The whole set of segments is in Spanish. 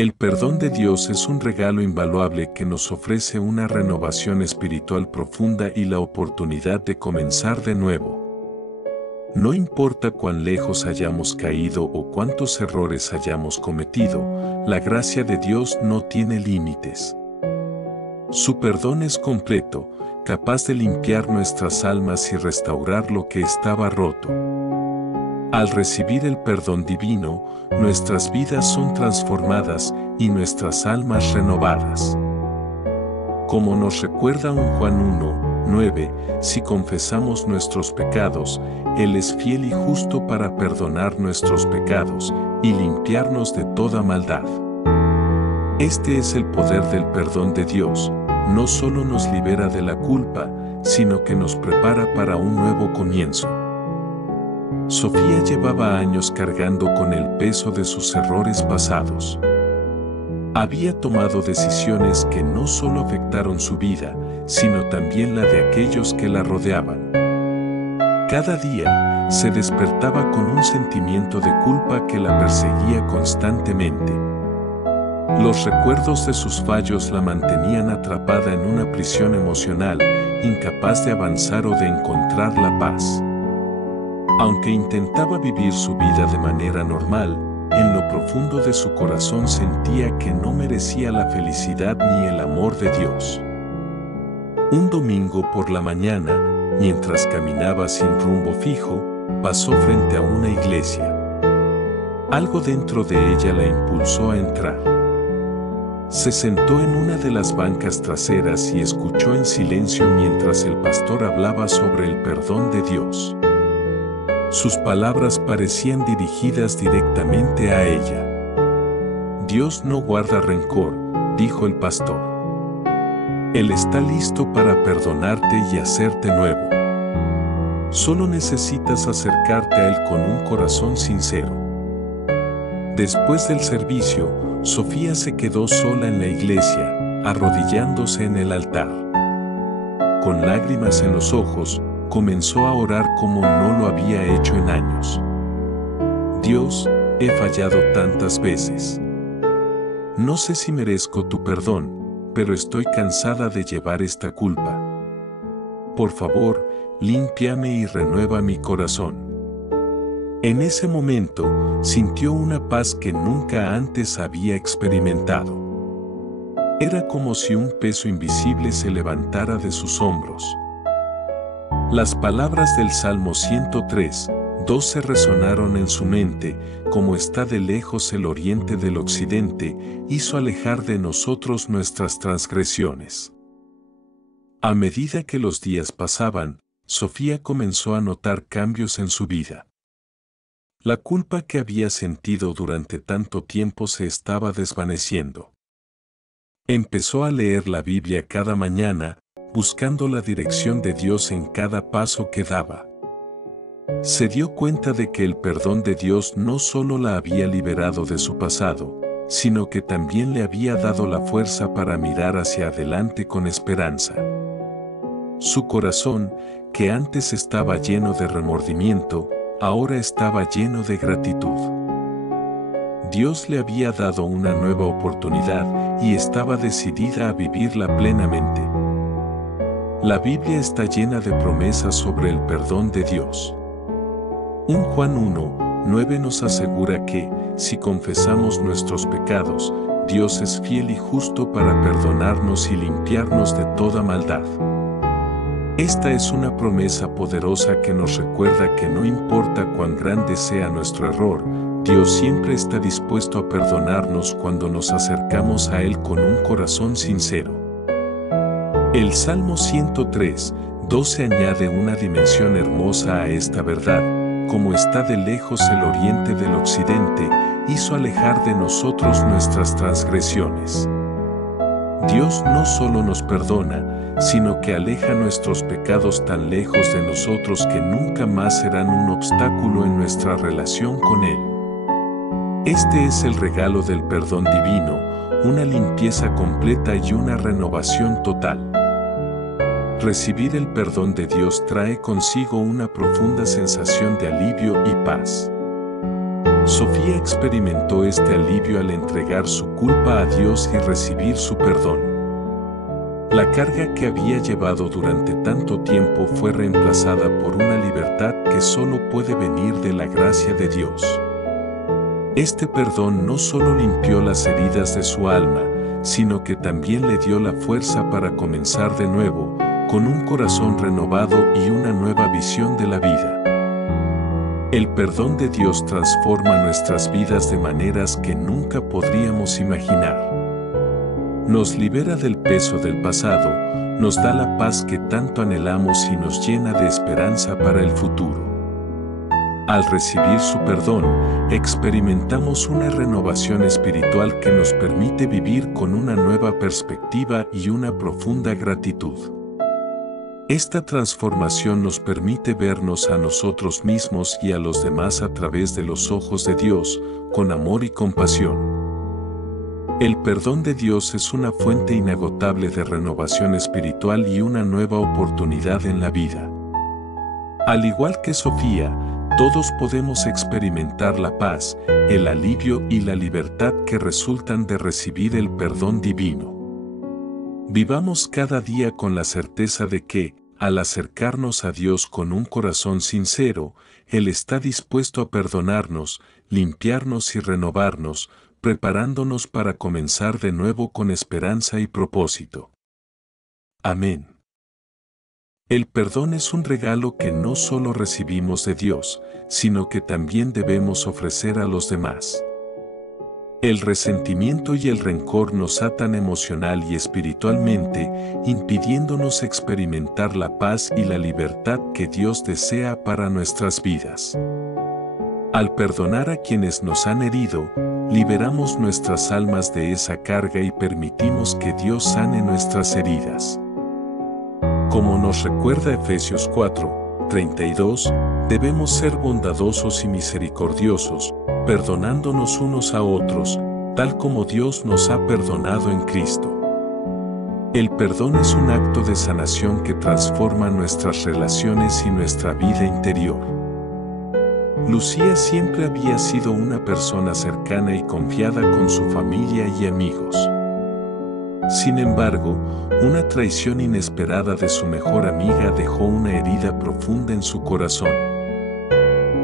El perdón de Dios es un regalo invaluable que nos ofrece una renovación espiritual profunda y la oportunidad de comenzar de nuevo. No importa cuán lejos hayamos caído o cuántos errores hayamos cometido, la gracia de Dios no tiene límites. Su perdón es completo, capaz de limpiar nuestras almas y restaurar lo que estaba roto. Al recibir el perdón divino, nuestras vidas son transformadas y nuestras almas renovadas. Como nos recuerda un Juan 1:9, si confesamos nuestros pecados, Él es fiel y justo para perdonar nuestros pecados y limpiarnos de toda maldad. Este es el poder del perdón de Dios, no solo nos libera de la culpa, sino que nos prepara para un nuevo comienzo. Sofía llevaba años cargando con el peso de sus errores pasados. Había tomado decisiones que no solo afectaron su vida, sino también la de aquellos que la rodeaban. Cada día, se despertaba con un sentimiento de culpa que la perseguía constantemente. Los recuerdos de sus fallos la mantenían atrapada en una prisión emocional, incapaz de avanzar o de encontrar la paz. Aunque intentaba vivir su vida de manera normal, en lo profundo de su corazón sentía que no merecía la felicidad ni el amor de Dios. Un domingo por la mañana, mientras caminaba sin rumbo fijo, pasó frente a una iglesia. Algo dentro de ella la impulsó a entrar. Se sentó en una de las bancas traseras y escuchó en silencio mientras el pastor hablaba sobre el perdón de Dios. Sus palabras parecían dirigidas directamente a ella. Dios no guarda rencor, dijo el pastor. Él está listo para perdonarte y hacerte nuevo. Solo necesitas acercarte a Él con un corazón sincero. Después del servicio, Sofía se quedó sola en la iglesia, arrodillándose en el altar. Con lágrimas en los ojos, comenzó a orar como no lo había hecho en años. Dios, he fallado tantas veces. No sé si merezco tu perdón, pero estoy cansada de llevar esta culpa. Por favor, límpiame y renueva mi corazón. En ese momento, sintió una paz que nunca antes había experimentado. Era como si un peso invisible se levantara de sus hombros. Las palabras del Salmo 103:12 resonaron en su mente, como está de lejos el oriente del occidente, hizo alejar de nosotros nuestras transgresiones. A medida que los días pasaban, Sofía comenzó a notar cambios en su vida. La culpa que había sentido durante tanto tiempo se estaba desvaneciendo. Empezó a leer la Biblia cada mañana, buscando la dirección de Dios en cada paso que daba. Se dio cuenta de que el perdón de Dios no solo la había liberado de su pasado, sino que también le había dado la fuerza para mirar hacia adelante con esperanza. Su corazón, que antes estaba lleno de remordimiento, ahora estaba lleno de gratitud. Dios le había dado una nueva oportunidad y estaba decidida a vivirla plenamente. La Biblia está llena de promesas sobre el perdón de Dios. Un Juan 1:9 nos asegura que, si confesamos nuestros pecados, Dios es fiel y justo para perdonarnos y limpiarnos de toda maldad. Esta es una promesa poderosa que nos recuerda que no importa cuán grande sea nuestro error, Dios siempre está dispuesto a perdonarnos cuando nos acercamos a Él con un corazón sincero. El Salmo 103:12 añade una dimensión hermosa a esta verdad. Como está de lejos el oriente del occidente, hizo alejar de nosotros nuestras transgresiones. Dios no solo nos perdona, sino que aleja nuestros pecados tan lejos de nosotros que nunca más serán un obstáculo en nuestra relación con Él. Este es el regalo del perdón divino, una limpieza completa y una renovación total. Recibir el perdón de Dios trae consigo una profunda sensación de alivio y paz. Sofía experimentó este alivio al entregar su culpa a Dios y recibir su perdón. La carga que había llevado durante tanto tiempo fue reemplazada por una libertad que solo puede venir de la gracia de Dios. Este perdón no solo limpió las heridas de su alma, sino que también le dio la fuerza para comenzar de nuevo, con un corazón renovado y una nueva visión de la vida. El perdón de Dios transforma nuestras vidas de maneras que nunca podríamos imaginar. Nos libera del peso del pasado, nos da la paz que tanto anhelamos y nos llena de esperanza para el futuro. Al recibir su perdón, experimentamos una renovación espiritual que nos permite vivir con una nueva perspectiva y una profunda gratitud. Esta transformación nos permite vernos a nosotros mismos y a los demás a través de los ojos de Dios, con amor y compasión. El perdón de Dios es una fuente inagotable de renovación espiritual y una nueva oportunidad en la vida. Al igual que Sofía, todos podemos experimentar la paz, el alivio y la libertad que resultan de recibir el perdón divino. Vivamos cada día con la certeza de que, al acercarnos a Dios con un corazón sincero, Él está dispuesto a perdonarnos, limpiarnos y renovarnos, preparándonos para comenzar de nuevo con esperanza y propósito. Amén. El perdón es un regalo que no solo recibimos de Dios, sino que también debemos ofrecer a los demás. El resentimiento y el rencor nos atan emocional y espiritualmente, impidiéndonos experimentar la paz y la libertad que Dios desea para nuestras vidas. Al perdonar a quienes nos han herido, liberamos nuestras almas de esa carga y permitimos que Dios sane nuestras heridas. Como nos recuerda Efesios 4:32, debemos ser bondadosos y misericordiosos, perdonándonos unos a otros, tal como Dios nos ha perdonado en Cristo. El perdón es un acto de sanación que transforma nuestras relaciones y nuestra vida interior. Lucía siempre había sido una persona cercana y confiada con su familia y amigos. Sin embargo, una traición inesperada de su mejor amiga dejó una herida profunda en su corazón.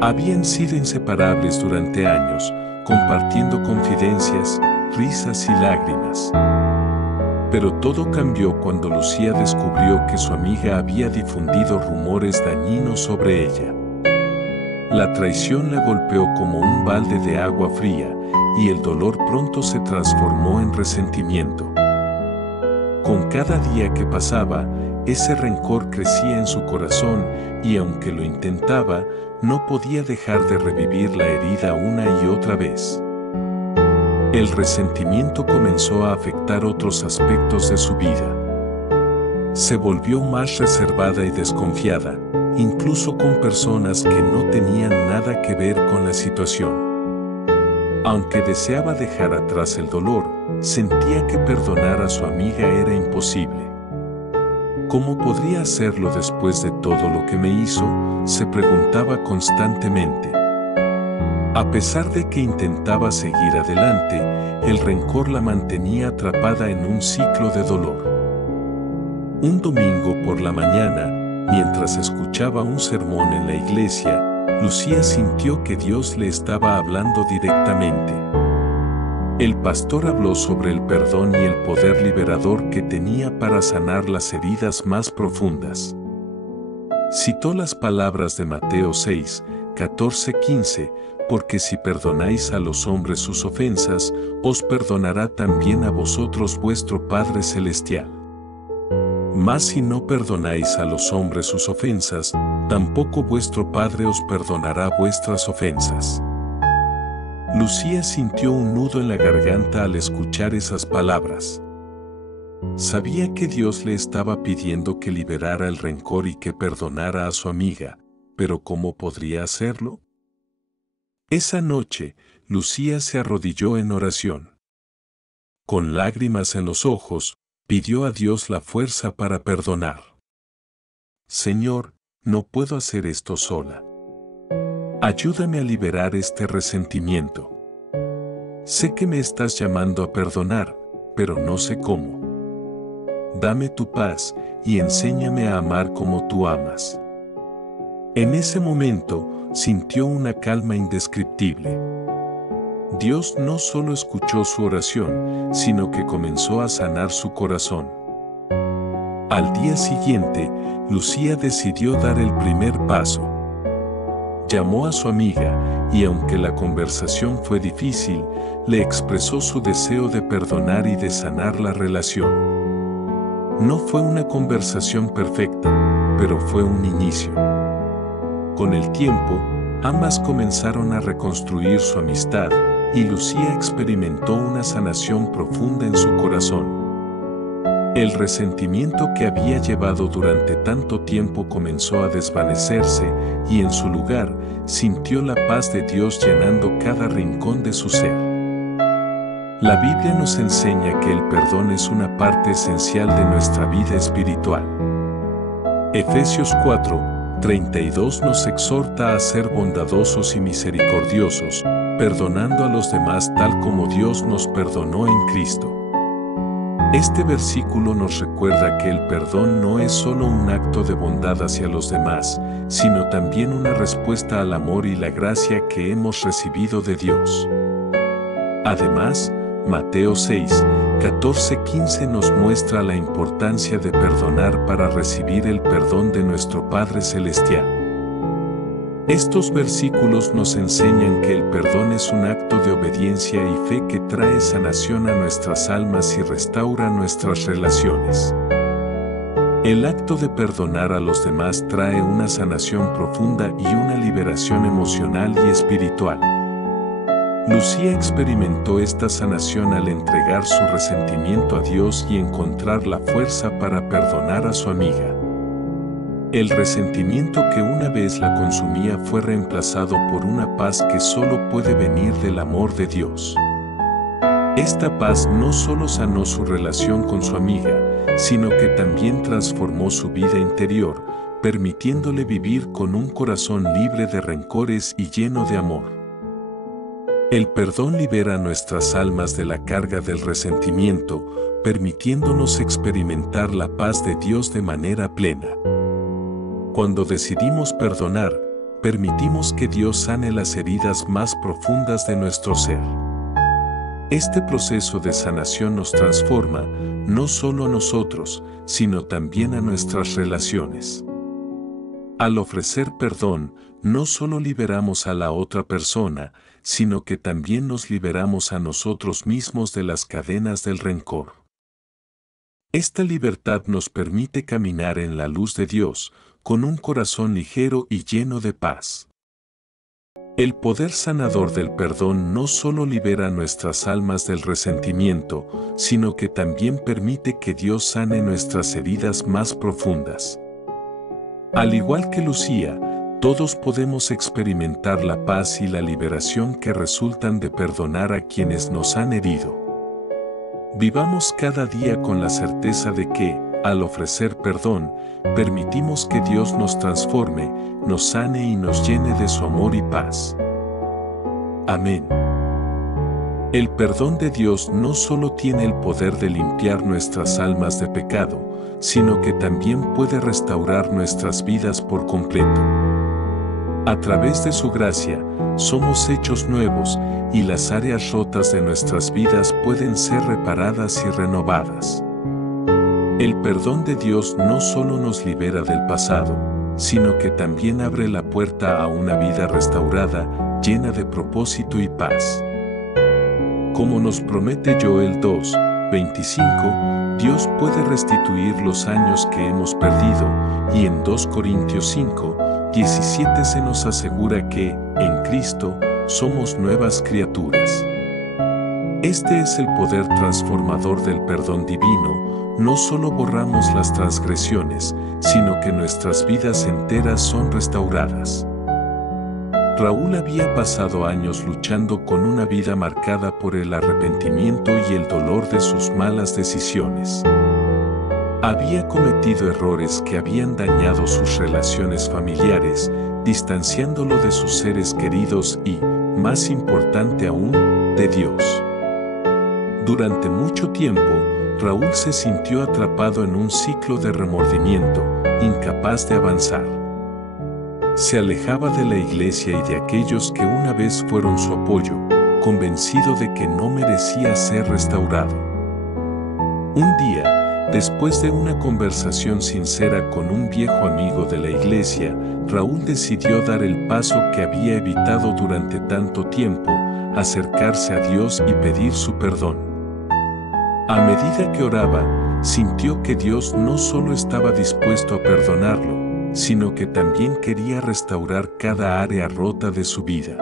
Habían sido inseparables durante años, compartiendo confidencias, risas y lágrimas. Pero todo cambió cuando Lucía descubrió que su amiga había difundido rumores dañinos sobre ella. La traición la golpeó como un balde de agua fría, y el dolor pronto se transformó en resentimiento. Con cada día que pasaba, ese rencor crecía en su corazón y aunque lo intentaba, no podía dejar de revivir la herida una y otra vez. El resentimiento comenzó a afectar otros aspectos de su vida. Se volvió más reservada y desconfiada, incluso con personas que no tenían nada que ver con la situación. Aunque deseaba dejar atrás el dolor, sentía que perdonar a su amiga era imposible. ¿Cómo podría hacerlo después de todo lo que me hizo?, se preguntaba constantemente. A pesar de que intentaba seguir adelante, el rencor la mantenía atrapada en un ciclo de dolor. Un domingo por la mañana, mientras escuchaba un sermón en la iglesia, Lucía sintió que Dios le estaba hablando directamente. El pastor habló sobre el perdón y el poder liberador que tenía para sanar las heridas más profundas. Citó las palabras de Mateo 6:14-15, porque si perdonáis a los hombres sus ofensas, os perdonará también a vosotros vuestro Padre Celestial. Mas si no perdonáis a los hombres sus ofensas, tampoco vuestro Padre os perdonará vuestras ofensas. Lucía sintió un nudo en la garganta al escuchar esas palabras. Sabía que Dios le estaba pidiendo que liberara el rencor y que perdonara a su amiga, pero ¿cómo podría hacerlo? Esa noche, Lucía se arrodilló en oración. Con lágrimas en los ojos, pidió a Dios la fuerza para perdonar. Señor, no puedo hacer esto sola. Ayúdame a liberar este resentimiento. Sé que me estás llamando a perdonar, pero no sé cómo. Dame tu paz y enséñame a amar como tú amas. En ese momento, sintió una calma indescriptible. Dios no solo escuchó su oración, sino que comenzó a sanar su corazón. Al día siguiente, Lucía decidió dar el primer paso. Llamó a su amiga y aunque la conversación fue difícil, le expresó su deseo de perdonar y de sanar la relación. No fue una conversación perfecta, pero fue un inicio. Con el tiempo, ambas comenzaron a reconstruir su amistad y Lucía experimentó una sanación profunda en su corazón. El resentimiento que había llevado durante tanto tiempo comenzó a desvanecerse y en su lugar sintió la paz de Dios llenando cada rincón de su ser. La Biblia nos enseña que el perdón es una parte esencial de nuestra vida espiritual. Efesios 4:32 nos exhorta a ser bondadosos y misericordiosos, perdonando a los demás tal como Dios nos perdonó en Cristo. Este versículo nos recuerda que el perdón no es solo un acto de bondad hacia los demás, sino también una respuesta al amor y la gracia que hemos recibido de Dios. Además, Mateo 6:14-15 nos muestra la importancia de perdonar para recibir el perdón de nuestro Padre Celestial. Estos versículos nos enseñan que el perdón es un acto de obediencia y fe que trae sanación a nuestras almas y restaura nuestras relaciones. El acto de perdonar a los demás trae una sanación profunda y una liberación emocional y espiritual. Lucía experimentó esta sanación al entregar su resentimiento a Dios y encontrar la fuerza para perdonar a su amiga. El resentimiento que una vez la consumía fue reemplazado por una paz que solo puede venir del amor de Dios. Esta paz no solo sanó su relación con su amiga, sino que también transformó su vida interior, permitiéndole vivir con un corazón libre de rencores y lleno de amor. El perdón libera nuestras almas de la carga del resentimiento, permitiéndonos experimentar la paz de Dios de manera plena. Cuando decidimos perdonar, permitimos que Dios sane las heridas más profundas de nuestro ser. Este proceso de sanación nos transforma, no solo a nosotros, sino también a nuestras relaciones. Al ofrecer perdón, no solo liberamos a la otra persona, sino que también nos liberamos a nosotros mismos de las cadenas del rencor. Esta libertad nos permite caminar en la luz de Dios, con un corazón ligero y lleno de paz. El poder sanador del perdón no solo libera nuestras almas del resentimiento, sino que también permite que Dios sane nuestras heridas más profundas. Al igual que Lucía, todos podemos experimentar la paz y la liberación que resultan de perdonar a quienes nos han herido. Vivamos cada día con la certeza de que, al ofrecer perdón, permitimos que Dios nos transforme, nos sane y nos llene de su amor y paz. Amén. El perdón de Dios no solo tiene el poder de limpiar nuestras almas de pecado, sino que también puede restaurar nuestras vidas por completo. A través de su gracia, somos hechos nuevos y las áreas rotas de nuestras vidas pueden ser reparadas y renovadas. El perdón de Dios no solo nos libera del pasado, sino que también abre la puerta a una vida restaurada, llena de propósito y paz. Como nos promete Joel 2:25, Dios puede restituir los años que hemos perdido, y en 2 Corintios 5:17 se nos asegura que, en Cristo, somos nuevas criaturas. Este es el poder transformador del perdón divino. No solo borramos las transgresiones, sino que nuestras vidas enteras son restauradas. Raúl había pasado años luchando con una vida marcada por el arrepentimiento y el dolor de sus malas decisiones. Había cometido errores que habían dañado sus relaciones familiares, distanciándolo de sus seres queridos y, más importante aún, de Dios. Durante mucho tiempo, Raúl se sintió atrapado en un ciclo de remordimiento, incapaz de avanzar. Se alejaba de la iglesia y de aquellos que una vez fueron su apoyo, convencido de que no merecía ser restaurado. Un día, después de una conversación sincera con un viejo amigo de la iglesia, Raúl decidió dar el paso que había evitado durante tanto tiempo, acercarse a Dios y pedir su perdón. A medida que oraba, sintió que Dios no solo estaba dispuesto a perdonarlo, sino que también quería restaurar cada área rota de su vida.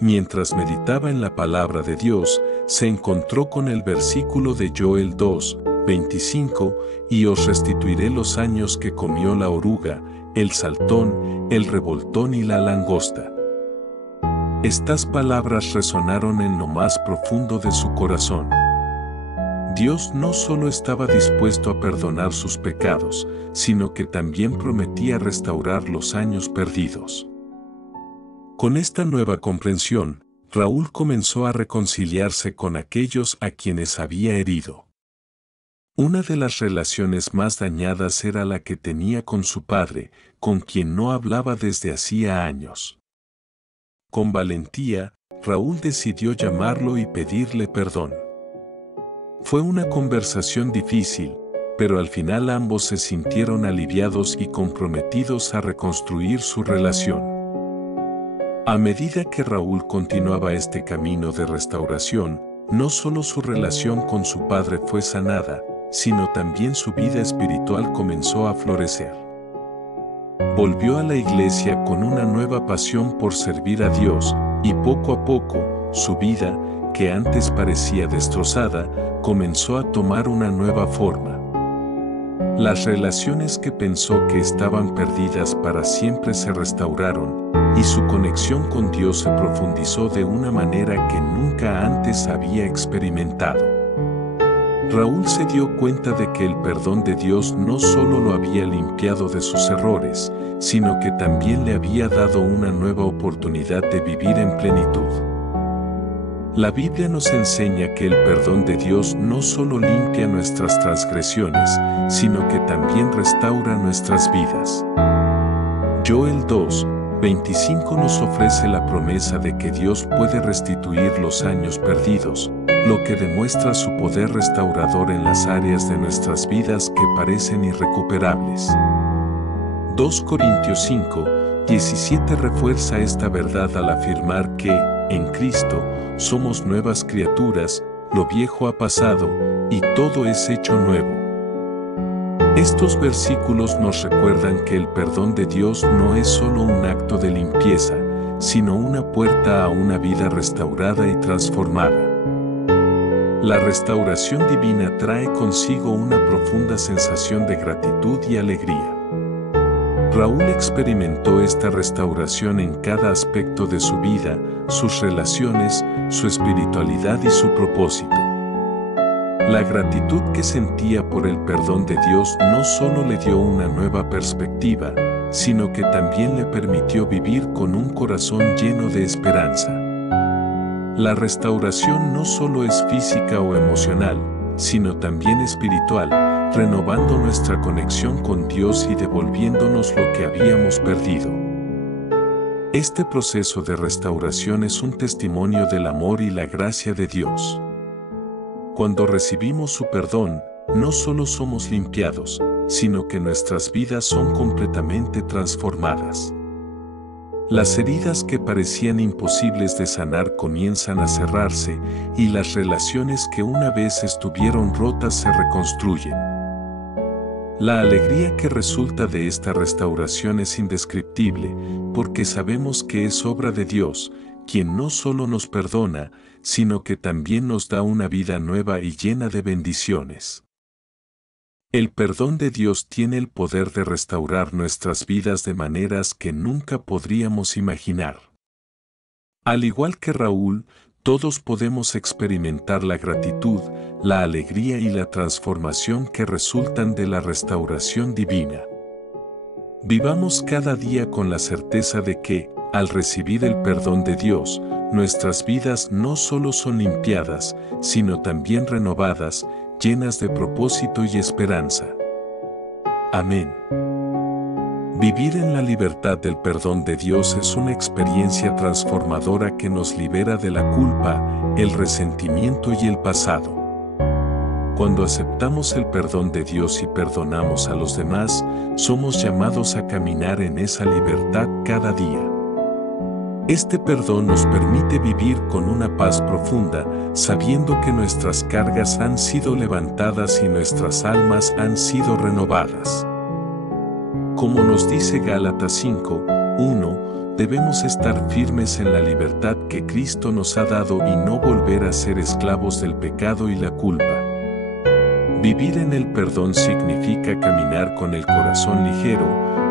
Mientras meditaba en la palabra de Dios, se encontró con el versículo de Joel 2:25, y os restituiré los años que comió la oruga, el saltón, el revoltón y la langosta. Estas palabras resonaron en lo más profundo de su corazón. Dios no solo estaba dispuesto a perdonar sus pecados, sino que también prometía restaurar los años perdidos. Con esta nueva comprensión, Raúl comenzó a reconciliarse con aquellos a quienes había herido. Una de las relaciones más dañadas era la que tenía con su padre, con quien no hablaba desde hacía años. Con valentía, Raúl decidió llamarlo y pedirle perdón. Fue una conversación difícil, pero al final ambos se sintieron aliviados y comprometidos a reconstruir su relación. A medida que Raúl continuaba este camino de restauración, no solo su relación con su padre fue sanada, sino también su vida espiritual comenzó a florecer. Volvió a la iglesia con una nueva pasión por servir a Dios, y poco a poco, su vida, que antes parecía destrozada, comenzó a tomar una nueva forma. Las relaciones que pensó que estaban perdidas para siempre se restauraron, y su conexión con Dios se profundizó de una manera que nunca antes había experimentado. Raúl se dio cuenta de que el perdón de Dios no solo lo había limpiado de sus errores, sino que también le había dado una nueva oportunidad de vivir en plenitud. La Biblia nos enseña que el perdón de Dios no solo limpia nuestras transgresiones, sino que también restaura nuestras vidas. Joel 2:25 nos ofrece la promesa de que Dios puede restituir los años perdidos, lo que demuestra su poder restaurador en las áreas de nuestras vidas que parecen irrecuperables. 2 Corintios 5:17 refuerza esta verdad al afirmar que, en Cristo, somos nuevas criaturas, lo viejo ha pasado, y todo es hecho nuevo. Estos versículos nos recuerdan que el perdón de Dios no es solo un acto de limpieza, sino una puerta a una vida restaurada y transformada. La restauración divina trae consigo una profunda sensación de gratitud y alegría. Raúl experimentó esta restauración en cada aspecto de su vida, sus relaciones, su espiritualidad y su propósito. La gratitud que sentía por el perdón de Dios no solo le dio una nueva perspectiva, sino que también le permitió vivir con un corazón lleno de esperanza. La restauración no solo es física o emocional, sino también espiritual, renovando nuestra conexión con Dios y devolviéndonos lo que habíamos perdido. Este proceso de restauración es un testimonio del amor y la gracia de Dios. Cuando recibimos su perdón, no solo somos limpiados, sino que nuestras vidas son completamente transformadas. Las heridas que parecían imposibles de sanar comienzan a cerrarse, y las relaciones que una vez estuvieron rotas se reconstruyen. La alegría que resulta de esta restauración es indescriptible, porque sabemos que es obra de Dios, quien no solo nos perdona, sino que también nos da una vida nueva y llena de bendiciones. El perdón de Dios tiene el poder de restaurar nuestras vidas de maneras que nunca podríamos imaginar. Al igual que Raúl, todos podemos experimentar la gratitud, la alegría y la transformación que resultan de la restauración divina. Vivamos cada día con la certeza de que, al recibir el perdón de Dios, nuestras vidas no solo son limpiadas, sino también renovadas, llenas de propósito y esperanza. Amén. Vivir en la libertad del perdón de Dios es una experiencia transformadora que nos libera de la culpa, el resentimiento y el pasado. Cuando aceptamos el perdón de Dios y perdonamos a los demás, somos llamados a caminar en esa libertad cada día. Este perdón nos permite vivir con una paz profunda, sabiendo que nuestras cargas han sido levantadas y nuestras almas han sido renovadas. Como nos dice Gálatas 5:1, debemos estar firmes en la libertad que Cristo nos ha dado y no volver a ser esclavos del pecado y la culpa. Vivir en el perdón significa caminar con el corazón ligero,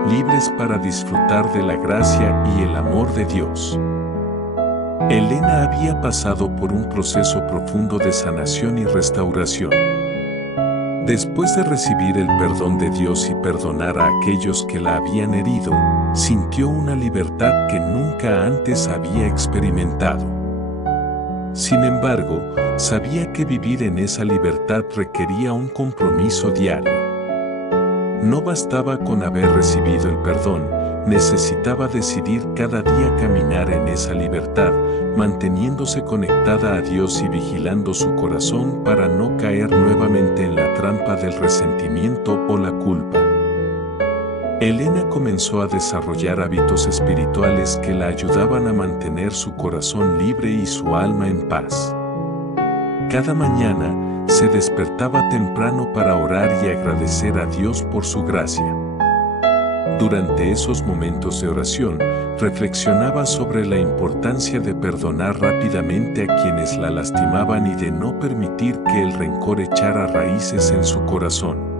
libres para disfrutar de la gracia y el amor de Dios. Elena había pasado por un proceso profundo de sanación y restauración. Después de recibir el perdón de Dios y perdonar a aquellos que la habían herido, sintió una libertad que nunca antes había experimentado. Sin embargo, sabía que vivir en esa libertad requería un compromiso diario. No bastaba con haber recibido el perdón, necesitaba decidir cada día caminar en esa libertad, manteniéndose conectada a Dios y vigilando su corazón para no caer nuevamente en la trampa del resentimiento o la culpa. Elena comenzó a desarrollar hábitos espirituales que la ayudaban a mantener su corazón libre y su alma en paz. Cada mañana, se despertaba temprano para orar y agradecer a Dios por su gracia. Durante esos momentos de oración, reflexionaba sobre la importancia de perdonar rápidamente a quienes la lastimaban y de no permitir que el rencor echara raíces en su corazón.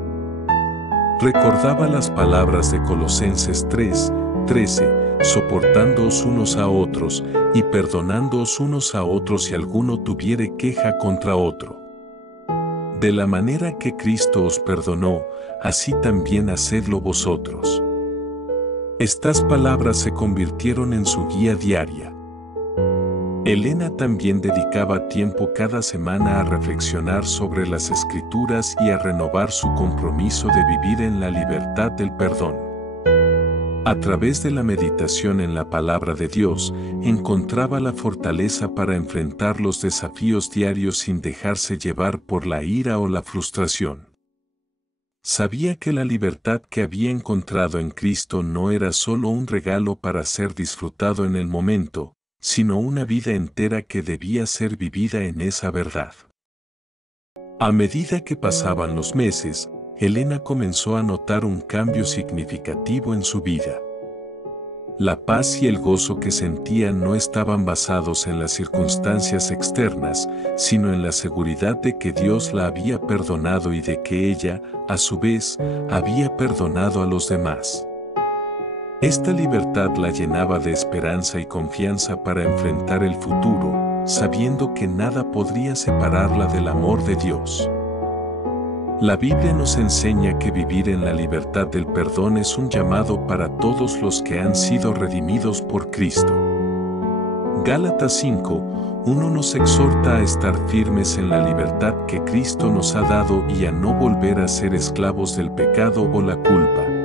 Recordaba las palabras de Colosenses 3:13, soportándoos unos a otros y perdonándoos unos a otros si alguno tuviere queja contra otro. De la manera que Cristo os perdonó, así también hacedlo vosotros. Estas palabras se convirtieron en su guía diaria. Elena también dedicaba tiempo cada semana a reflexionar sobre las Escrituras y a renovar su compromiso de vivir en la libertad del perdón. A través de la meditación en la palabra de Dios, encontraba la fortaleza para enfrentar los desafíos diarios sin dejarse llevar por la ira o la frustración. Sabía que la libertad que había encontrado en Cristo no era solo un regalo para ser disfrutado en el momento, sino una vida entera que debía ser vivida en esa verdad. A medida que pasaban los meses, Elena comenzó a notar un cambio significativo en su vida. La paz y el gozo que sentía no estaban basados en las circunstancias externas, sino en la seguridad de que Dios la había perdonado y de que ella, a su vez, había perdonado a los demás. Esta libertad la llenaba de esperanza y confianza para enfrentar el futuro, sabiendo que nada podría separarla del amor de Dios. La Biblia nos enseña que vivir en la libertad del perdón es un llamado para todos los que han sido redimidos por Cristo. Gálatas 5:1 nos exhorta a estar firmes en la libertad que Cristo nos ha dado y a no volver a ser esclavos del pecado o la culpa.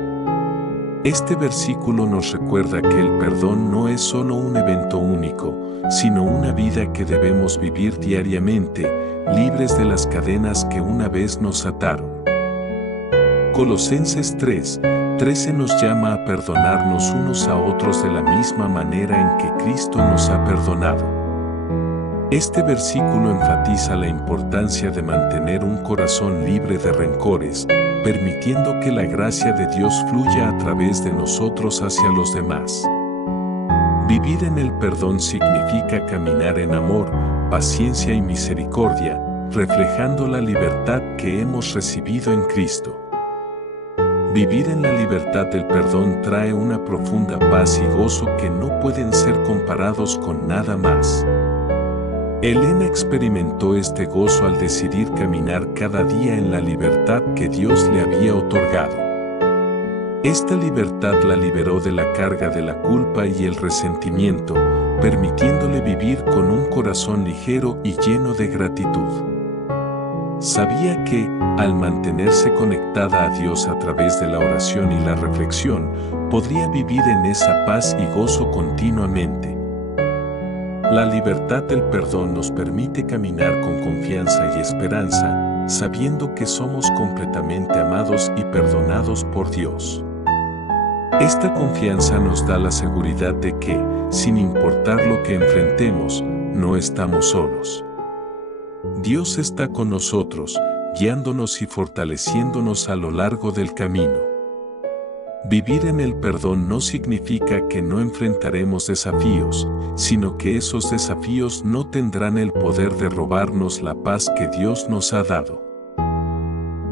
Este versículo nos recuerda que el perdón no es solo un evento único, sino una vida que debemos vivir diariamente, libres de las cadenas que una vez nos ataron. Colosenses 3:13 nos llama a perdonarnos unos a otros de la misma manera en que Cristo nos ha perdonado. Este versículo enfatiza la importancia de mantener un corazón libre de rencores, permitiendo que la gracia de Dios fluya a través de nosotros hacia los demás. Vivir en el perdón significa caminar en amor, paciencia y misericordia, reflejando la libertad que hemos recibido en Cristo. Vivir en la libertad del perdón trae una profunda paz y gozo que no pueden ser comparados con nada más. Elena experimentó este gozo al decidir caminar cada día en la libertad que Dios le había otorgado. Esta libertad la liberó de la carga de la culpa y el resentimiento, permitiéndole vivir con un corazón ligero y lleno de gratitud. Sabía que, al mantenerse conectada a Dios a través de la oración y la reflexión, podría vivir en esa paz y gozo continuamente. La libertad del perdón nos permite caminar con confianza y esperanza, sabiendo que somos completamente amados y perdonados por Dios. Esta confianza nos da la seguridad de que, sin importar lo que enfrentemos, no estamos solos. Dios está con nosotros, guiándonos y fortaleciéndonos a lo largo del camino. Vivir en el perdón no significa que no enfrentaremos desafíos, sino que esos desafíos no tendrán el poder de robarnos la paz que Dios nos ha dado.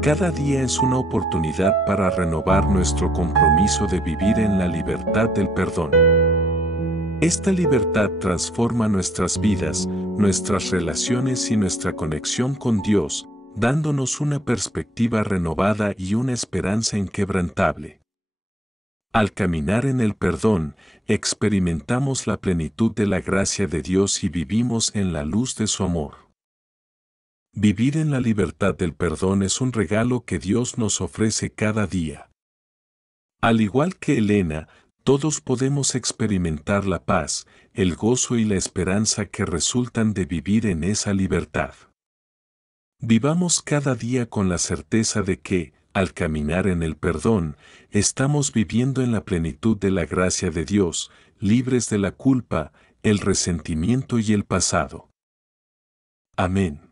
Cada día es una oportunidad para renovar nuestro compromiso de vivir en la libertad del perdón. Esta libertad transforma nuestras vidas, nuestras relaciones y nuestra conexión con Dios, dándonos una perspectiva renovada y una esperanza inquebrantable. Al caminar en el perdón, experimentamos la plenitud de la gracia de Dios y vivimos en la luz de su amor. Vivir en la libertad del perdón es un regalo que Dios nos ofrece cada día. Al igual que Elena, todos podemos experimentar la paz, el gozo y la esperanza que resultan de vivir en esa libertad. Vivamos cada día con la certeza de que, al caminar en el perdón, estamos viviendo en la plenitud de la gracia de Dios, libres de la culpa, el resentimiento y el pasado. Amén.